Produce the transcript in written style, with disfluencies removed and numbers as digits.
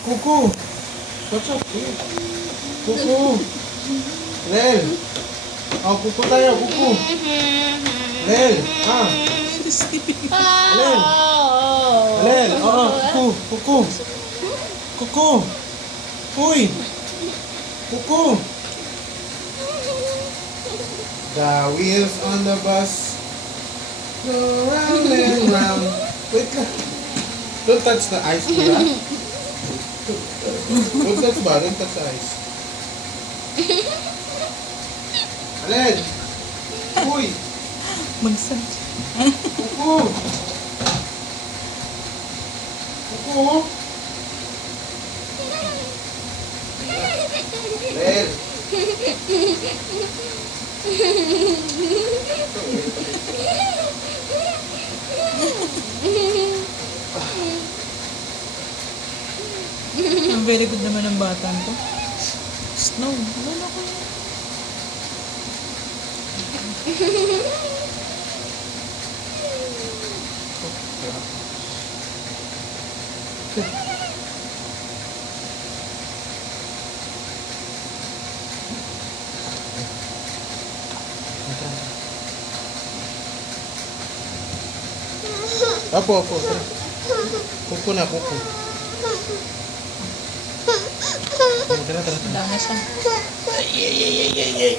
Kuku. What's up? Kuku. Lel. Oh, kuku tayo, kuku. Lel. Ah. Lel. Lel. Oo, kuku. Kuku. Kuku. Uy. Kuku. The wheels on the bus go round and round. Wait lang. Don't touch the ice, Kula. Don't touch ba? Don't touch the ice. Alin? Uy! Magsan. Kuku! Kuku! Alin? Ang very good naman ng batang to. Snow. Wala ko yan. Apo, apo. Tara. Kuku na, kuku. Tara, tara, tara. Wala na siya. Ay, ay, ay, ay, ay, ay.